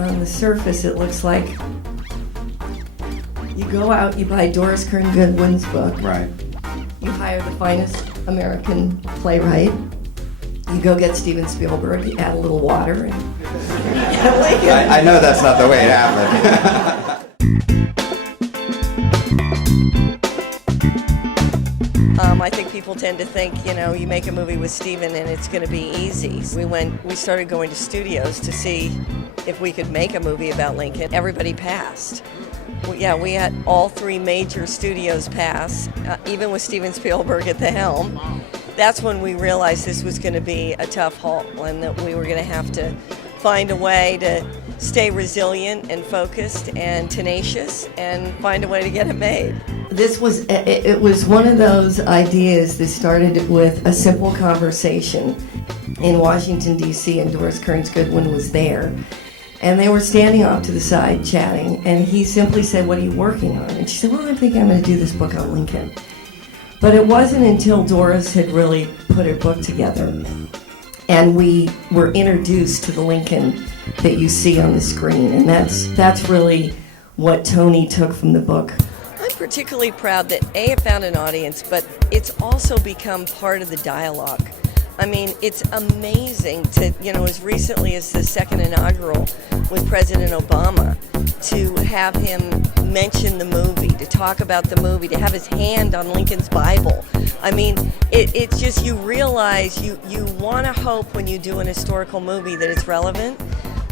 On the surface, it looks like you go out, you buy Doris Kearns Goodwin's book. Right. You hire the finest American playwright. You go get Steven Spielberg, you add a little water, and I know that's not the way it happened. I think people tend to think, you make a movie with Steven and it's going to be easy. We started going to studios to see if we could make a movie about Lincoln. Everybody passed. We had all three major studios pass, even with Steven Spielberg at the helm. That's when we realized this was going to be a tough haul and that we were going to have to find a way to stay resilient and focused and tenacious and find a way to get it made. It was one of those ideas that started with a simple conversation in Washington, D.C., and Doris Kearns Goodwin was there. And they were standing off to the side chatting, and he simply said, "What are you working on?" And she said, "Well, I'm thinking I'm going to do this book on Lincoln." But it wasn't until Doris had really put her book together and we were introduced to the Lincoln that you see on the screen. And that's really what Tony took from the book. I'm particularly proud that it found an audience, but it's also become part of the dialogue. I mean, it's amazing to, as recently as the second inaugural with President Obama, to have him mention the movie, to talk about the movie, to have his hand on Lincoln's Bible. I mean, it's just, you realize you want to hope when you do an historical movie that it's relevant,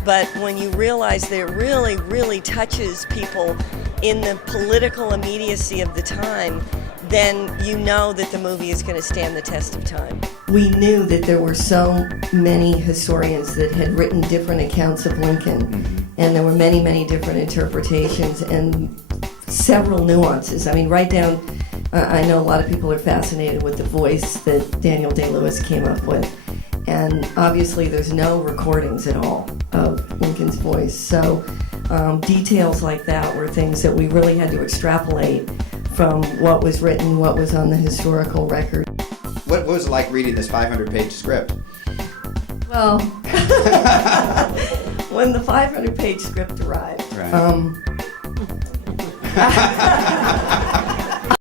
but when you realize that it really, really touches people in the political immediacy of the time, then you know that the movie is going to stand the test of time. We knew that there were so many historians that had written different accounts of Lincoln, and there were many, many different interpretations and several nuances. I mean, right down, I know a lot of people are fascinated with the voice that Daniel Day-Lewis came up with, and obviously there's no recordings at all of Lincoln's voice. So details like that were things that we really had to extrapolate from what was written, what was on the historical record. What was it like reading this 500-page script? Well, when the 500-page script arrived, right.